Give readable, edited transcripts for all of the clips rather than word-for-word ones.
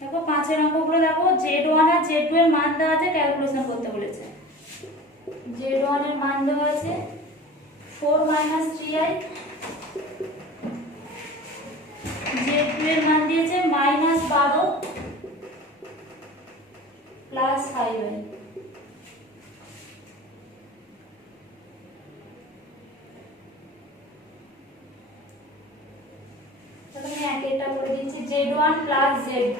দেখো 5 অঙ্কগুলো দেখো Z1 আর Z2 এর মান দেওয়া আছে, ক্যালকুলেশন করতে বলেছে। Z1 এর মান দেওয়া আছে 4 - 3i, Z2 এর মান দিয়েছে -12 প্লাস 5i। তাহলে আমি এক একটা করে দিচ্ছি। Z1 প্লাস Z2,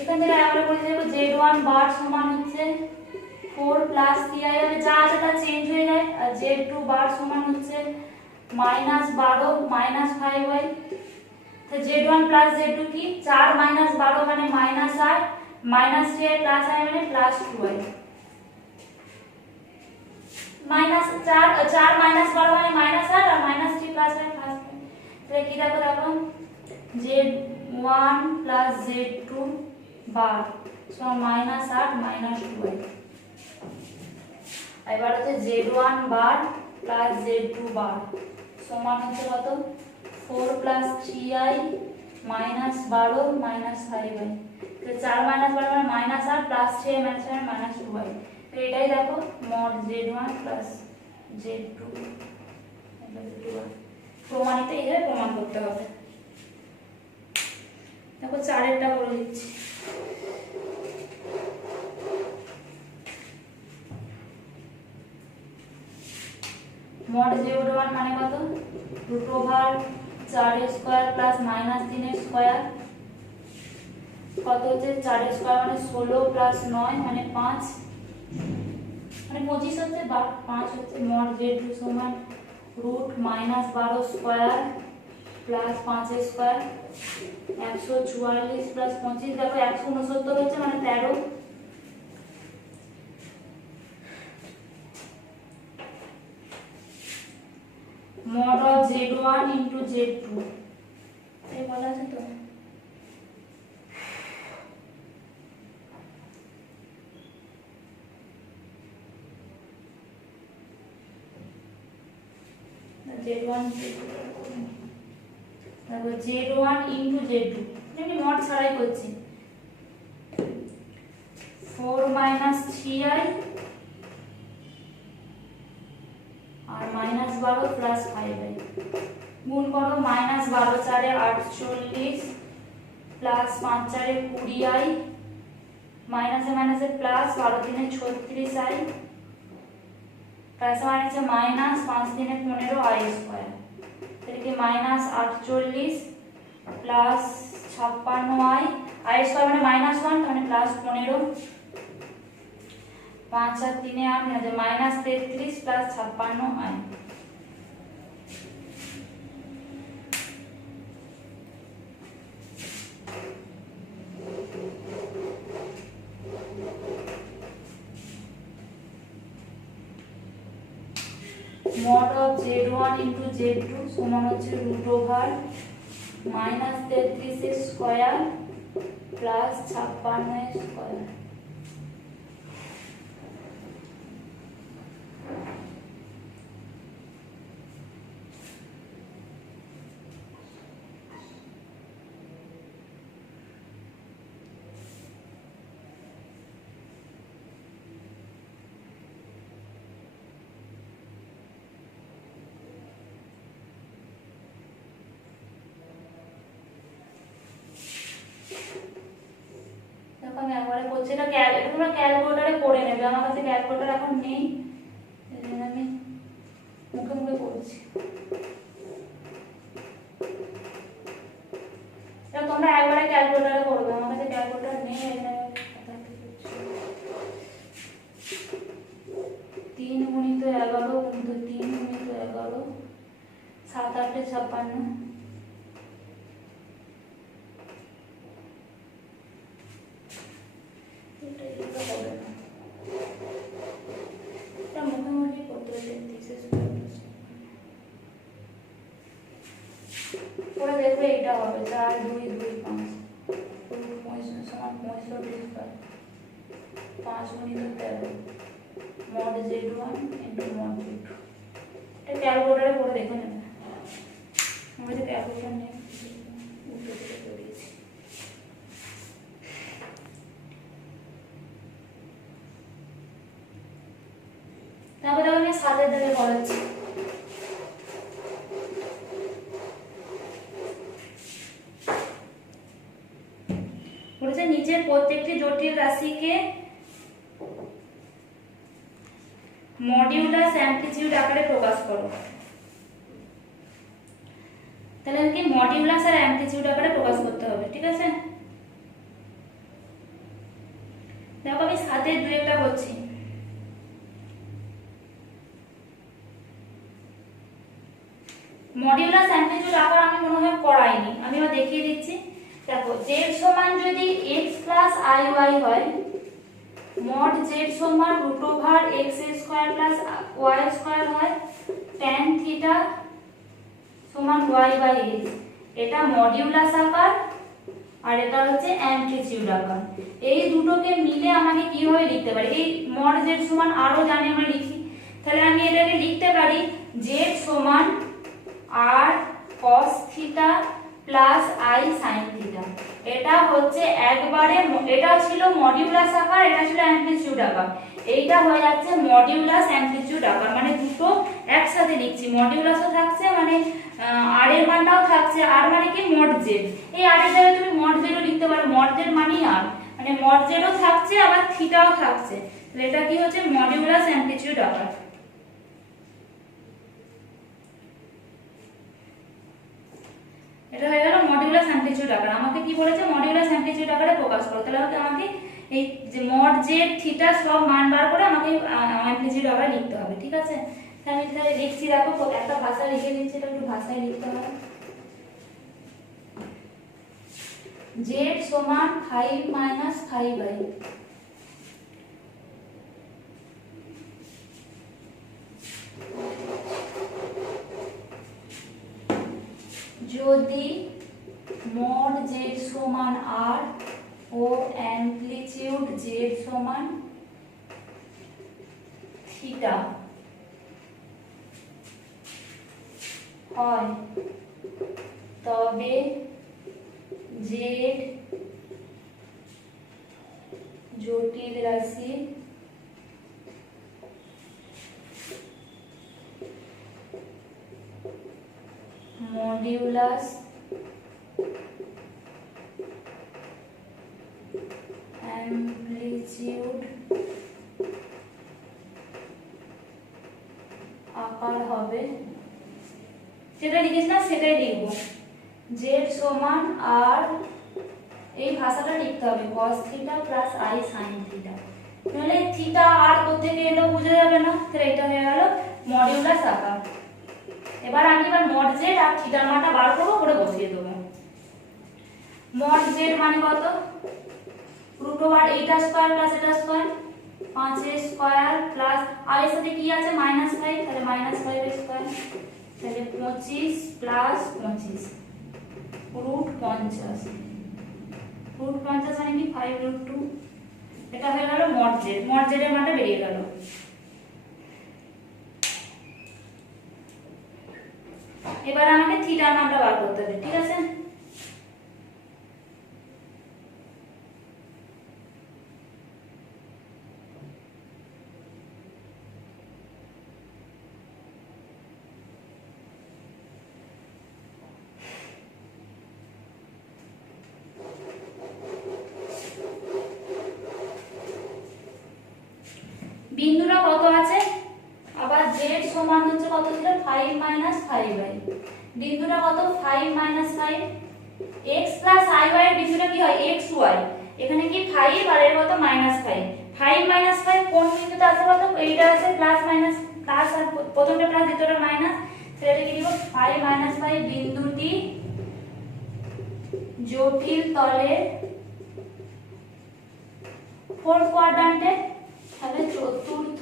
এখান থেকে আমরা বলে দেব Z1 বার সমান হচ্ছে 4 প্লাস 3i হবে, যা আছে তা চেঞ্জ হয়ে যায়। আর Z2 বার সমান হচ্ছে -12 মাইনাস 5i। তো Z1 প্লাস Z2 কি 4 - 12 মানে -8, মাইনাস 3i প্লাস i মানে প্লাস 2i। -4 4 - 12 মানে -8 আর -3 প্লাস i প্লাস 2। তাহলে কি দেখো দেখো Z1 প্লাস Z2 বার সমান -8 মাইনাস 2i। এবার হচ্ছে Z1 বার প্লাস Z2 বার সমান হচ্ছে কত 4 plus 3i minus 12 minus 5i। তো 4 - 12 মানে -8 plus 3i minus 7 minus 2i। তো এটাই দেখো মড Z1 প্লাস Z2 প্রমাণিত, এইভাবে প্রমাণ করতে হবে। দেখো 4এরটা করে দিচ্ছি। মড Z1 মানে কত √4 প্লাস -3 স্কয়ার কত হচ্ছে 4 স্কয়ার মানে 16 প্লাস 9 মানে 5 মানে 25 হচ্ছে, 5 হচ্ছে। মড Z2 সমান √-12 স্কয়ার প্লাস 5 স্কয়ার 144 প্লাস 25 দেখো 169 হচ্ছে মানে 13। mod of Z1 into Z2 এই বলা আছে তো। Z1 দেখো Z1 into Z2 আমি mod ছাড়াই করছি। 4 - 3i আর -12 প্লাস 5i গুণ করো -12 4 48 প্লাস 5 4 20i মাইনাসে মাইনাসে প্লাস 12 3 36i প্লাস মাইনাসে মাইনাস 5 3 15i স্কয়ার। তাহলে কি -48 প্লাস 56i i স্কয়ার মানে -1 মানে প্লাস 15 5 আর 3 8 মানে -33 plus 56i। mod of Z1 into Z2 সমান হচ্ছে √-33 স্কয়ার প্লাস 56 স্কয়ার। আমি একবারে করছি না, তোমরা ক্যালকুলেটরে করে নেবে, আমার কাছে ক্যালকুলেটর এখন নেই, এজন্য আমি মুখে মুখে করছি। তোমরা একবারে ক্যালকুলেটরে করবে, আমার কাছে ক্যালকুলেটর নেই, এজন্য 3 × 11 × 3 × 11 7 8 56 পরে দেখবে এটা হবে 4 2 2 5 সমান 65 5 × 13 mod Z1 into mod Z2। এটা ক্যালকুলেটরে করে দেখে নেবে। আমাদের ক্যালকুলেটর নেই, উল্টো দিকে করিয়েছি। তারপরে আমি 7 দাগে করাচ্ছি। বলেছে নিচের প্রত্যেকটি জটিল রাশিকে মডিউলাস অ্যামপ্লিটিউড আকারে প্রকাশ করো। তাহলে কি মডিউলাস আর অ্যামপ্লিটিউড আকারে প্রকাশ করতে হবে, ঠিক আছে? দেখো আমি 7 দুইটা করছি। মডিউলাস অ্যামপ্লিটিউড আকার আমি মনে হয় করাইনি, আমি আবার দেখিয়ে দিচ্ছি। দেখো z সমান যদি x প্লাস iy হয়, মড z সমান √x² প্লাস y² হয়, tan থিটা সমান y/x, এটা মডিউলাস আকার আর এটা হচ্ছে অ্যামপ্লিটিউড আকার। এই দুটোকে মিলে আমাকে কিভাবে লিখতে পারি? এই মড z সমান আরো জানি আমরা লিখি, তাহলে আমি এটাকে লিখতে পারি z সমান r cos theta plus i sin theta. এটা হচ্ছে একবারে, এটা ছিল মডিউলাস আকার, এটা ছিল অ্যামপ্লিটিউড আকার, এইটা হয়ে যাচ্ছে মডিউলাস অ্যামপ্লিটিউড আকার, মানে দুটো একসাথে লিখছি। মডিউলাসও থাকছে মানে আর এর মানটাও থাকছে, আর মানে কি মড জেড, এই আর এর জায়গায় তুমি মড জেডও লিখতে পারো, মড জেড মানে আর, মানে মড জেডও থাকছে আবার থিটাও থাকছে, তাহলে এটা কি হচ্ছে মডিউলাস অ্যামপ্লিটিউড আকার। এটা হয়ে গেল মডিউলাস অ্যামপ্লিটিউড আকার। আমাকে কি বলেছে? মডিউলাস অ্যামপ্লিটিউড আকারে প্রকাশ করো। তাহলে আমাকে এই যে মড জেড থিটা সব মান বার করে আমাকে অ্যামপ্লিটিউড আকারে লিখতে হবে, ঠিক আছে? আমি তাহলে লিখছি, দেখো একটা ভাষা লিখে দিচ্ছি, এটা একটু ভাষায় লিখতে হবে। z সমান 5 - 5/, যদি মড z সমান r ও অ্যামপ্লিটিউড z সমান থিটা হয়, তবে z জটিল রাশি মডিউলাস অ্যামপ্লিটিউড আকার হবে, যেটা লিখিস না সেটাই লিখবো। z সমান আর এই ভাষাটা লিখতে হবে cos theta plus i sin theta, তাহলে থিটা আর কোথা থেকে এলো বুঝে যাবে না, তাহলে এটা হয়ে গেল মডিউলাস আকার। এবার আমি মড z আর থিটার মানটা বার করব, করে বসিয়ে দেবো। মড z মানে কত? √8² প্লাস এটা স্কয়ার 5a² প্লাস আর এর সাথে কি আছে -5, তাহলে -5a², তাহলে 25 প্লাস 25 √50, √50 মানে কি 5√2, এটা হয়ে গেল মড z। মড z এর মানটা বেরিয়ে গেল। এবার আমাকে থিটার মানটা বার করতে হবে, ঠিক আছে? বিন্দুটা কত আছে? আবার z সমান হচ্ছে কত ছিল? 5 - 5/, বিন্দুটা কত? 5 - 5, x প্লাস iy এর বিন্দুটা কি হয়? xy, এখানে কি 5 আর এর কত -5, 5 - 5 কোন বিন্দুতে আছে কত? এইটা আছে প্লাস মাইনাস, প্লাস আর প্রথমটা প্লাস দ্বিতীয়টা মাইনাস, তাহলে এটা কি লিখব? 5 - 5 বিন্দুটি জটিল তলের ফোর্থ কোয়াড্রান্টে, তাহলে চতুর্থ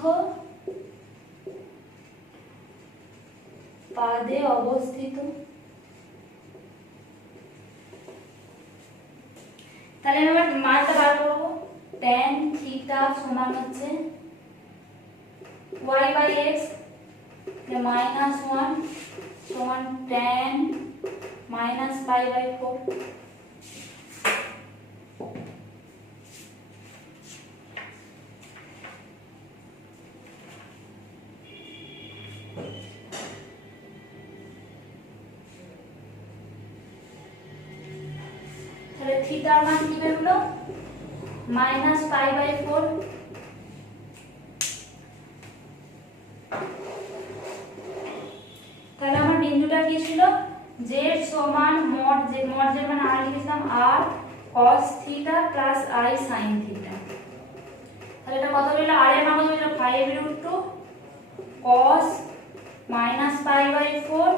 পাদে অবস্থিত। তাহলে আমি আমার মানটা বার করব। tan থিটা সমান হচ্ছে y/x -1 সমান tan মাইনাস পাই বাই 4। তাহলে থিটার মান কি বেরোলো মাইনাস পাই বাই 4। তাহলে আমার বিন্দুটা কি ছিল z সমান মড z মানে r লিখেছিলাম r cos theta plus i sin theta. তাহলে এটা কত বেরোলো r এর মান কত বেরোলো 5√2 cos minus pi by 4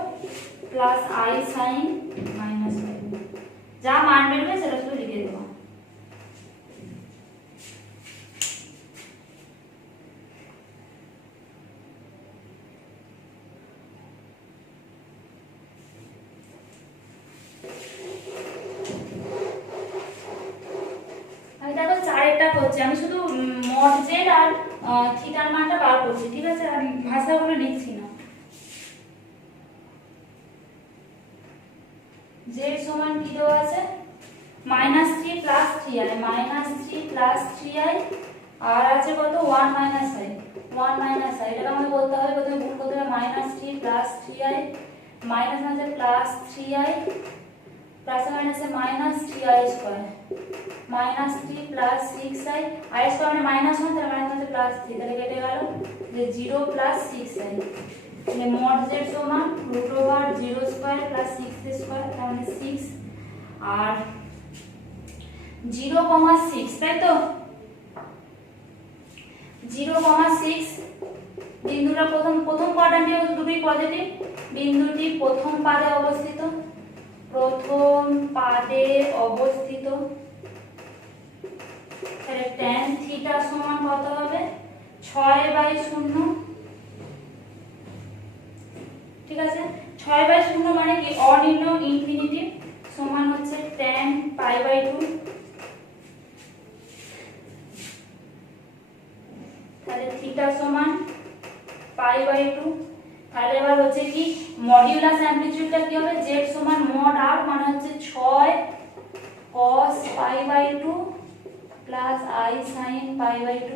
plus i sin minus pi. যা মান বেরোবে সেটা শুধু লিখে দেবো। আমি দেখো চারেরটা করছি, আমি শুধু মড জেড আর থিটার মানটা বার করছি, ঠিক আছে, আর ভাষাগুলো লিখছি না। জেড সমান কি দেওয়া আছে -3 প্লাস 3i -3 প্লাস 3i আর আছে কত 1 মাইনাস i 1 মাইনাস i। এটা আমাকে বলতে হবে, প্রথমে গুণ করতে হবে -3 প্লাস 3i মাইনাস আছে প্লাস 3i প্লাস মাইনাসে -3i square -3 plus 6i i square মানে -1 তাহলে মাইনাস আছে প্লাস 3 তাহলে কেটে গেল যে 0 প্লাস 6i। মানে মড z সমান √0 স্কয়ার প্লাস 6 স্কয়ার মানে 6 আর 0,6 তাই তো 0,6 বিন্দুটা প্রথম কোয়াড্রান্টে দুটোই পজিটিভ, বিন্দুটি প্রথম পাদে অবস্থিত তাহলে tan থিটা সমান কত হবে 6/0। ঠিক আছে 6/0 মানে কি অনির্ণ ইনফিনিটি সমান হচ্ছে tan π/2। তাহলে থিটা সমান π/2। তাহলে এবার হচ্ছে কি মডিউলাস অ্যামপ্লিটিউডটা কি হবে z সমান mod r মানে হচ্ছে 6 cos π/2 প্লাস i sin π/2।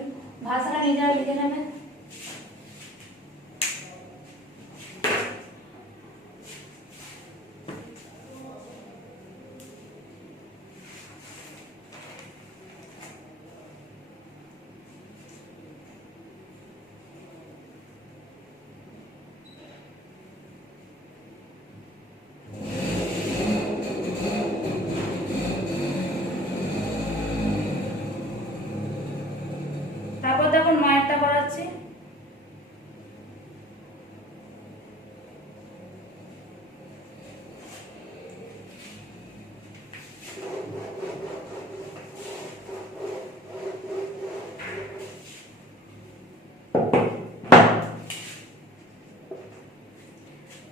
ভাষাটা নিজেরা লিখে নেবে। তারপর দেখো 9টা করাচ্ছি।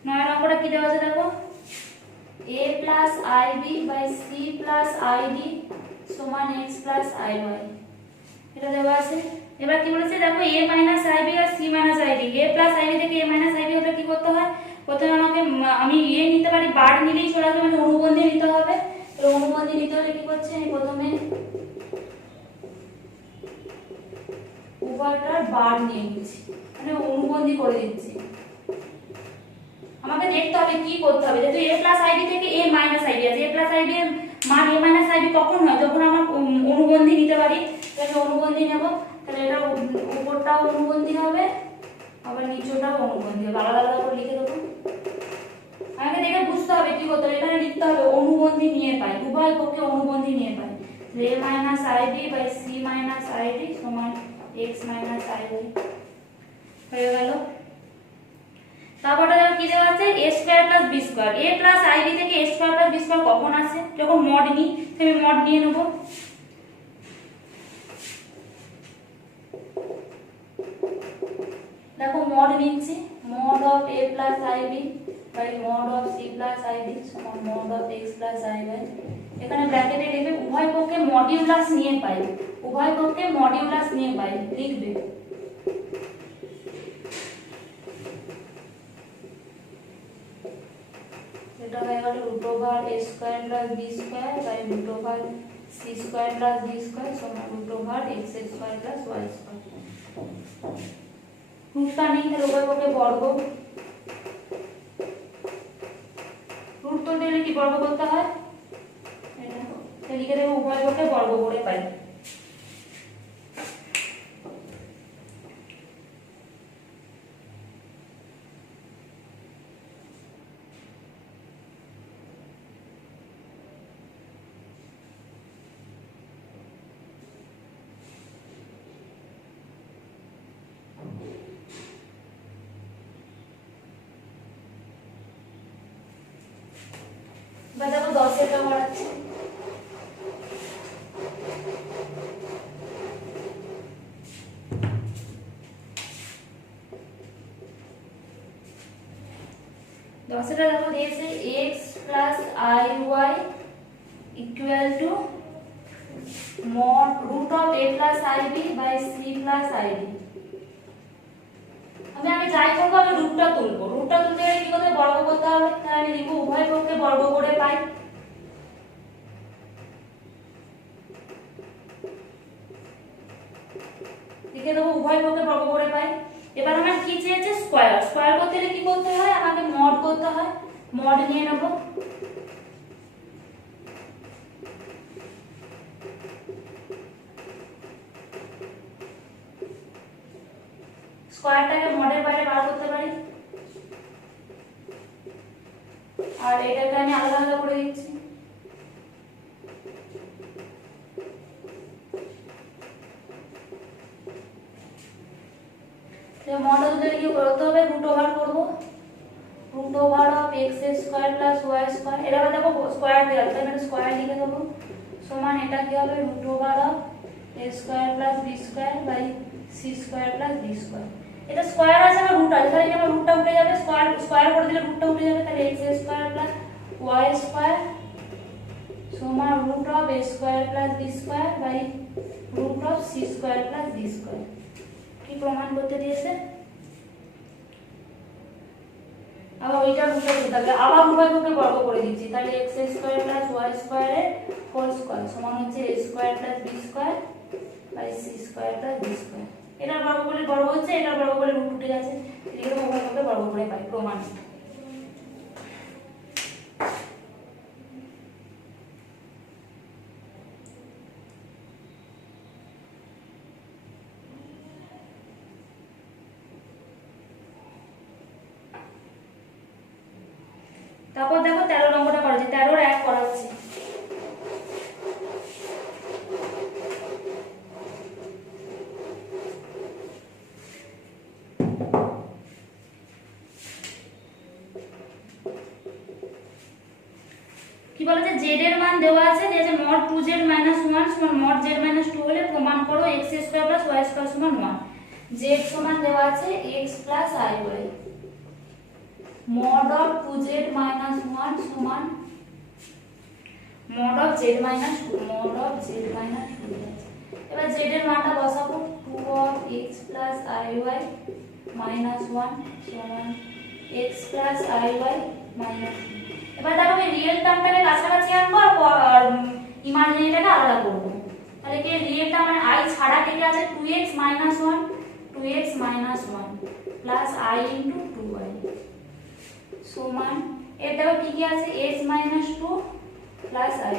নয় নম্বরে কি দেওয়া আছে দেখো a plus ib by c plus id সমান x প্লাস iy এটা দেওয়া আছে। এবার কি বলেছে দেখো a মাইনাস ib আর c minus id a plus ib থেকে a মাইনাস ib হলে কি করতে হয় প্রথমে আমি নিতে পারি বার নিলেই চলে আসবে, মানে অনুবন্ধী নিতে হবে। তো অনুবন্ধী নিতে হলে কি করছে আমি প্রথমে উভয়টার বার নিয়ে নিচ্ছি, মানে অনুবন্ধী করে দিচ্ছি। আমাকে দেখতে হবে কি করতে হবে, যেহেতু a প্লাস ib থেকে a মাইনাস ib আছে, a প্লাস ib এর মান a মাইনাস ib কখন হয় যখন আমার অনুবন্ধী নিতে পারি। তাহলে অনুবন্ধী নেব, তাহলে এটা উপরটাও অনুবন্ধী হবে আবার নিচটাও অনুবন্ধী হবে, আলাদা আলাদা করে লিখে দেবো। আমাকে দেখে বুঝতে হবে কি করতে হবে, এখানে লিখতে হবে অনুবন্ধী নিয়ে পাই, উভয় পক্ষে অনুবন্ধী নিয়ে পাই। a minus ib by c minus id সমান x মাইনাস iy হয়ে গেল। তারপরে কি দেওয়া আছে a square plus b square. a plus ib থেকে a square plus b square কখন আসে যখন মড নিই, আমি মড নিয়ে নেব। দেখো মড নিচ্ছি mod of a plus ib by mod of c plus id সমান mod of x plus iy। এখানে ব্র্যাকেটে লিখবে উভয় পক্ষে মডিউলাস নিয়ে পাই, উভয় পক্ষে মডিউলাস নিয়ে পাই লিখবে। এটা হয়ে গেল √2 √ a square plus b square by √ c square plus d square সমান √ x square plus y square. রুটটা নেই তাহলে উভয় পক্ষে বর্গ, রুট তুলতে গেলে কি বর্গ করতে হয়, এটা লিখে দেবো উভয় পক্ষে বর্গ করে পাই। এবার দেখো 10 এর টা করাচ্ছি। দশেটা দেখো দিয়েছে x plus iy equal to mod √a plus ib by c plus id। আমি আগে যাই করবো আমি রুটটা তুলবো, রুটটা তুলতে গেলে কি করতে বর্গ করতে হবে, তাহলে আমি লিখব উভয় পক্ষে বর্গ করে পাই। লিখে দেবো উভয় পক্ষে বর্গ করে পাই। এবার আমার কি চেয়েছে স্কয়ার, স্কয়ার করতে গেলে কি করতে হয় আমাকে মড করতে হয়, মড নিয়ে নেব। স্কয়ারটাকে মডের বাইরে বার করতে পারি, আর এটাকে আমি আলাদা আলাদা করে দিচ্ছি। মড হতে কি করতে হবে রুট ওভার করব, √ of x square plus y square. এটা দেখো স্কয়ার দেওয়া আছে তাহলে স্কয়ার লিখে দেব সমান এটা কি হবে √ of a square plus b square by c square plus d square. এটা স্কয়ার আছে আর রুট আছে, তাহলে আমার রুটটা উঠে যাবে, স্কয়ার স্কয়ার করে দিলে রুটটা উঠে যাবে, তাহলে x square plus y square সমান √ of a square plus b square by √ of c square plus d square. কি প্রমাণ করতে দিয়েছে, আবার ওইটা রুটে দিতে হবে, আবার উভয় পক্ষে বর্গ করে দিচ্ছি, তাহলে x square plus y square এর হোল স্কয়ার সমান হচ্ছে a square plus b square by c square plus d square. এটা বর্গ করলে বর্গ হচ্ছে, এটা বর্গ করলে রুট উঠে যাচ্ছে, এগুলো উভয় পক্ষে বর্গ করে পাই প্রমাণ। তারপর দেখো 13 নম্বরটা করা আছে, 13 এর 1 করাচ্ছি। কি বলে যে z এর মান দেওয়া আছে, যে mod 2z - 1 সমান mod z - 2 হলে প্রমাণ করো x square plus y square সমান 1। z সমান দেওয়া আছে x plus iy, mod of 2z - 1 সমান mod of z - 2, mod of z - 2। এবার z এর মানটা বসাবো 2 of x plus iy minus 1 সমান x plus iy minus 2। এবার দেখো আমি রিয়েল টার্মটাকে কাছাকাছি আনবো আর ইমাজিনারিটাকে আলাদা করব। তাহলে কি রিয়েলটা মানে i ছাড়া কে আছে 2x - 1 2x - 1 plus i into 2y সমান এটাও কি আছে x - 2 প্লাস iy।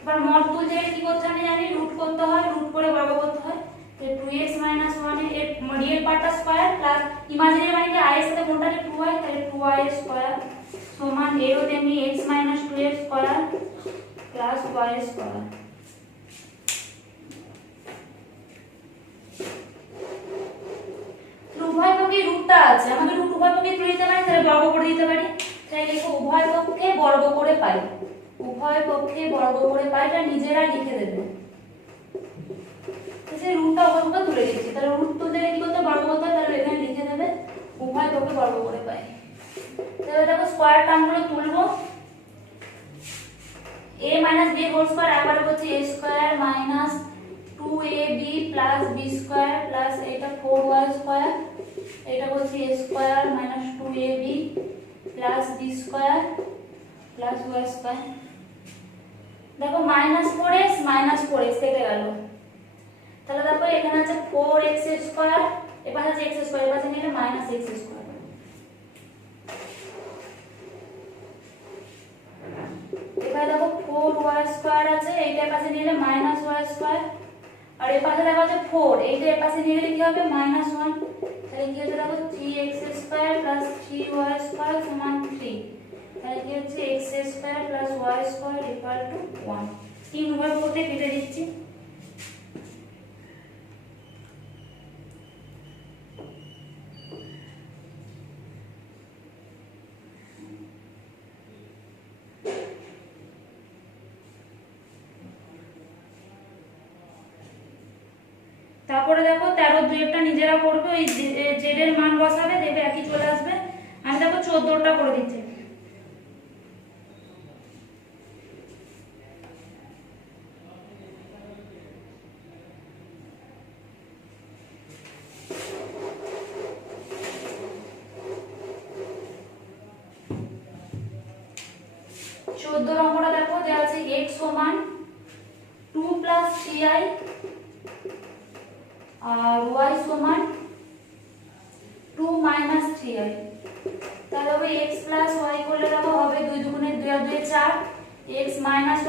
এবার মড তুলতে কি করতে আমি জানি রুট করতে হয়, রুট করে বর্গ করতে হয়, তো 2x - 1 এর রিয়েল পার্টটা স্কয়ার প্লাস ইমাজিনারি মানে কি i এর সাথে কোনটা 2y, তাহলে 2y স্কয়ার সমান এরও তেমনি x - 2 এর স্কয়ার প্লাস y স্কয়ার। উভয় পক্ষে রুটটা আছে, আমাকে রুট উভয় পক্ষে তুলে দিতে পারি, তাহলে বর্গ করে দিতে পারি, তাই লিখো উভয় পক্ষে বর্গ করে পাই, উভয় পক্ষে বর্গ করে পাই, এটা নিজেরা লিখে দেবে। সেই রুটটা উভয় পক্ষে তুলে দিচ্ছি, তাহলে রুট তুলতে কি করতে বর্গ করতে হয়, তাহলে এখানে লিখে দেবে উভয় পক্ষে বর্গ করে পাই। তাহলে দেখো স্কয়ার টার্মগুলো তুলবো, a - b হোল স্কয়ার একবারে হচ্ছে a square minus 2ab plus b square plus এটা 4y স্কয়ার, এটা হচ্ছে a square minus 2ab plus b square plus Y square. দেখো -4x কেটে গেল, তাহলে দেখো এখানে আছে 4x স্কয়ার, এবার আছে x স্কয়ার, এবার নিলে -x স্কয়ার। এবার দেখো 4y স্কয়ার আছে, এইটার পাশে নিলে -y স্কয়ার, আর এর পাশে দেখো আছে 4, এইটা এর পাশে নিলে কি হবে -1, তাহলে কি হচ্ছে দেখো 3x স্কয়ার 3y স্কয়ার সমান 3, তাহলে কি হচ্ছে x স্কয়ার y স্কয়ার 1। 3 উভয় পক্ষে কেটে দিচ্ছি। তারপরে দেখো 13 2 নিজেরা করবে, ওই জেড এর মান বসাবে, দেখবে একই চলে আসবে। আমি দেখো 14টা করে দিচ্ছি। নম্বরটা দেখো দেওয়া আছে x সমান 2 + 3i আর y সমান 2 - 3i। তাহলে হবে x + y করলে দেখো হবে 2 দুগুণে 2 আর 2 4, x -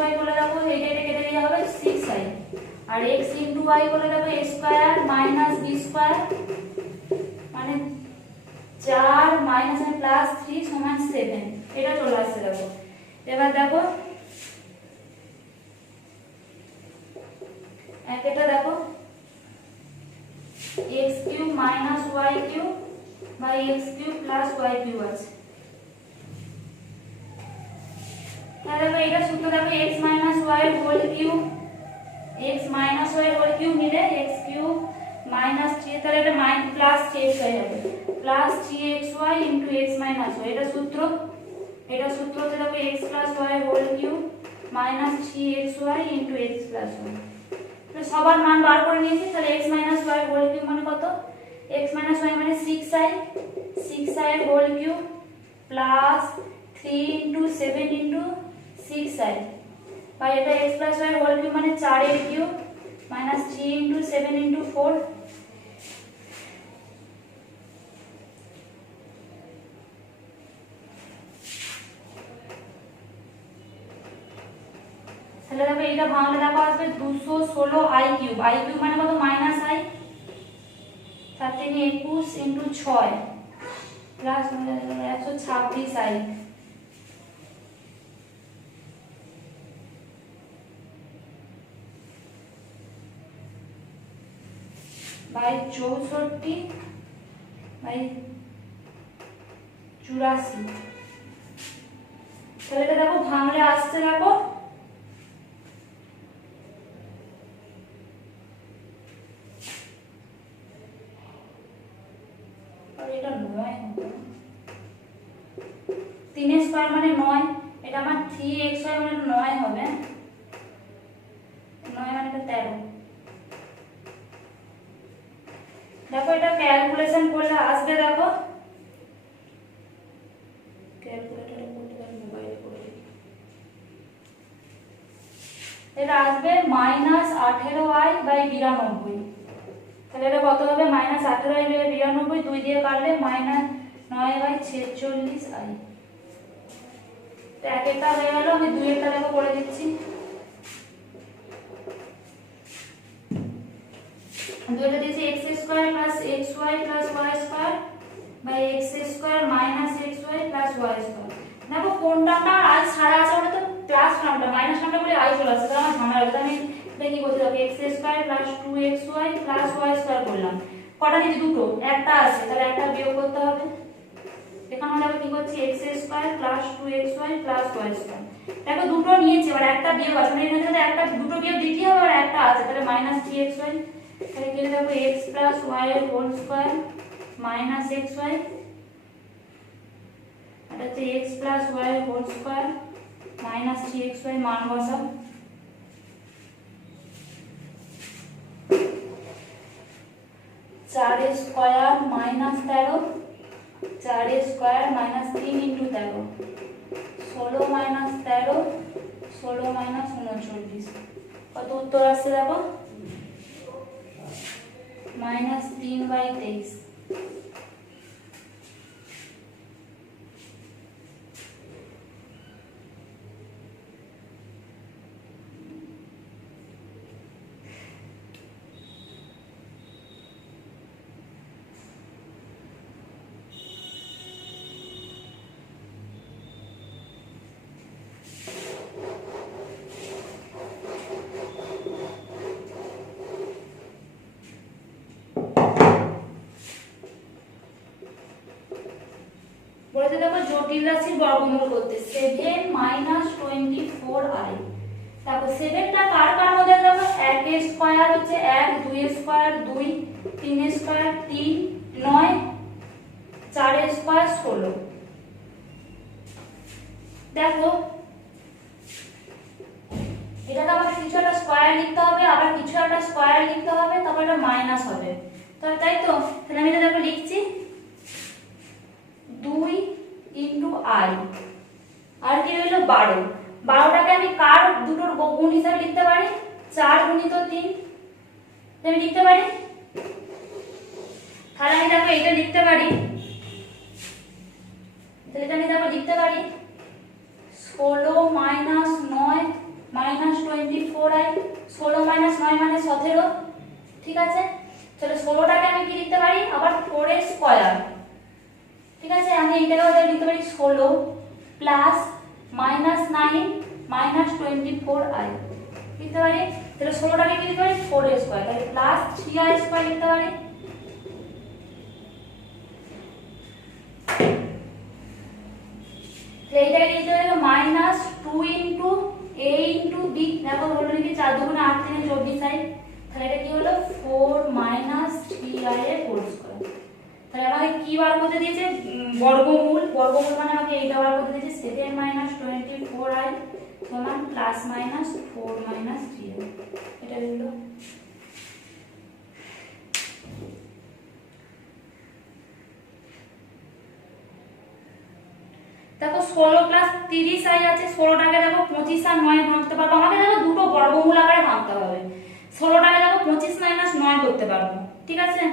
y করলে দেখো এটা কেটে দিয়ে হবে 6i, আর x * y করলে দেখো a স্কয়ার - b স্কয়ার মানে 4 - +3 সমান 7, এটা চলে আসছে দেখো। এবার দেখো এটা দেখো x³ - y³ x³ + y³ আছে। তাহলে দেখো এটা সূত্র দেখো x - y এর হোল কিউব, x - y এর হোল কিউব নিলে x³ - 3, তাহলে এটা +3x হয়ে যাবে, +3xy * x - y, এটা সূত্র। এটা সূত্র হচ্ছে দেখো x + y whole cube -3xy * x + y। তো সবার মান বার করে নিয়েছি, তাহলে x - y হোল কিউব মানে কত, x - y মানে 6i, 6i এর হোল কিউব প্লাস 3 * 7 * 6i, আর এটা x + y হোল কিউব মানে 4 এর কিউব -3 * 7 * 4। তাহলে দেখো এটা ভাঙলে দেখো আসবে 216i³ i³ মানে কত -i, তার থেকে 21 * 6 প্লাস 126i বাই 64 বাই 84। তাহলে এটা দেখো ভাঙলে আসছে দেখো এটা 9 হবে, 3 স্কয়ার মানে 9, এটা আমার 3xy মানে 9 হবে, 9 মানে 13। দেখো এটা ক্যালকুলেশন করলে আসবে দেখো, ক্যালকুলেটরে করতে পারি, মোবাইলে করে দিই, এটা আসবে -18i/92। তাহলে এটা কত হবে -18i/92, 2 দিয়ে কাটলে -9/46i। তো এক একটা হয়ে গেল, আমি 2 একটা দেখো করে দিচ্ছি। 2 এটা দিয়েছি x² + xy + y² by x² - xy + y²। দেখো কোন টার্মটা আই ছাড়া আছে, ওটা তো প্লাস টার্মটা, মাইনাস টার্মটা বলে আই চলে আসছে, তাহলে আমার ঝামেলা হবে। আমি এটা কি করতে হবে, x² + 2xy + y² করলাম, কটা নিচে দুটো, একটা আছে, তাহলে একটা বিয়োগ করতে হবে। এখানে আমরা কি করছি x² + 2xy + y², দেখো দুটো নিয়েছি, এবার একটা বিয়োগ আছে, মানে এখানে একটা দুটো বিয়োগ দিতে হবে, আর একটা আছে, তাহলে -3xy, তাহলে কি দেখো x + y এর হোল স্কয়ার -xy, এটা হচ্ছে x + y এর হোল স্কয়ার -3xy, মান বসাও। 4 স্কয়ার -13, 4 স্কয়ার -3 * 13 16 মাইনাস 13, 16 মাইনাস 39, কত উত্তর আসছে দেখো, -3/23। বলেছে দেখো জটিল রাশির বর্গমূল করতে 7 মাইনাস 24i। তারপর 7টা কার কার মধ্যে দেখো 1 এর স্কয়ার হচ্ছে 1, 2 এর স্কয়ার 2, 3 এর স্কয়ার 3, 9, 4 এর স্কয়ার 16। দেখো এটাকে আবার কিছু একটা স্কয়ার লিখতে হবে, আবার কিছু একটা স্কয়ার লিখতে হবে, তারপর এটা মাইনাস হবে। তাই তো, তাহলে আমি এটা দেখো লিখছি 2 ইনটু i, আর কি হলো 12। 12টাকে আমি কার দুটোর গুণ হিসাবে লিখতে পারি, 4 গুণিত 3 আমি লিখতে পারি। তাহলে আমি দেখো এটা লিখতে পারি, তাহলে এটা আমি দেখো লিখতে পারি 16 মাইনাস 9 মাইনাস 24i, 16 মাইনাস 9 মানে 17, ঠিক আছে। তাহলে 16টাকে আমি কি লিখতে পারি, আবার 4 এর স্কয়ার, ঠিক আছে। আমি এইটাকে লিখতে পারি 16 প্লাস মাইনাস 9 মাইনাস 24i লিখতে পারি। তাহলে 16টাকে কি লিখতে পারি 4 এর স্কয়ার, তাহলে প্লাস 3i স্কয়ার লিখতে পারি। তাহলে এইটাকে লিখতে পারি minus 2 into a into b, দেখো হলো নাকি 4 2 8 3 24i। তাহলে এটা কি হলো 4 মাইনাস 3i এর হোল স্কয়ার। তাহলে আমাকে কি বার করতে দিয়েছে, বর্গমূল। বর্গমূল মানে আমাকে এইটা বার করতে দিয়েছে 7 মাইনাস 24i সমান প্লাস মাইনাস 4 মাইনাস 3i, এটা হলো। দেখো 16 প্লাস 30i আছে, 16টাকে দেখো 25 আর 9 ভাঙতে পারবো। আমাকে দেখো দুটো বর্গমূল আকারে ভাঙতে হবে। 16টাকে দেখো 25 মাইনাস 9 করতে পারবো, ঠিক আছে।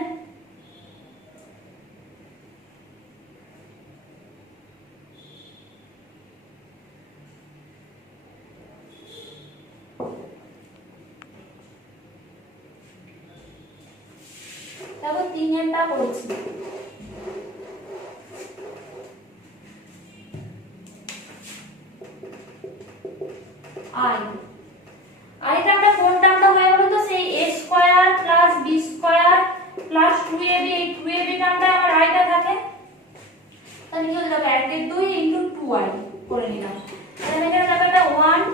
দেখো 3 এরটা করছি, i টা আমরা কোন টার্মটা হয়ে গেল, তো সেই a square plus b square plus 2ab, এই 2ab টার্মটা আমার i টা থাকে। তাহলে কি হলো দেখো 1 এর 2 ইনটু 2i করে নিলাম। তাহলে এখানে দেখো এটা 1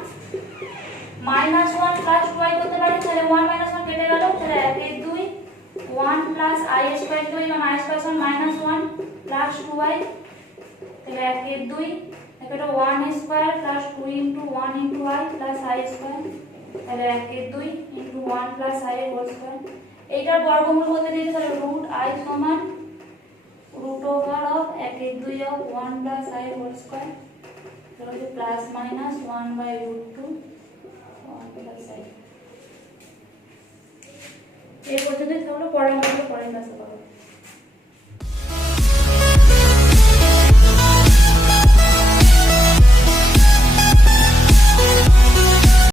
মাইনাস 1 প্লাস 2i করতে পারি। তাহলে 1 মাইনাস 1 কেটে গেল, তাহলে 1 এর 2 1 প্লাস i স্কয়ার 2, এবং i স্কয়ার সমান মাইনাস 1 প্লাস 2i। তাহলে 1 এর 2 এটা 1 square plus 2 into 1 into i plus i square. তাহলে 1 এর 2 ইনটু 1 প্লাস i এর হোল স্কয়ার। এইটার বর্গমূল বলতে দিয়েছে, তাহলে রুট i সমান রুট ওভার অফ 1 এর 2 অফ 1 প্লাস i এর হোল স্কয়ার, তাহলে plus minus 1 by root 2 1 plus i। এই পর্যন্তই থাকলো, পরের ক্লাসে পাবো।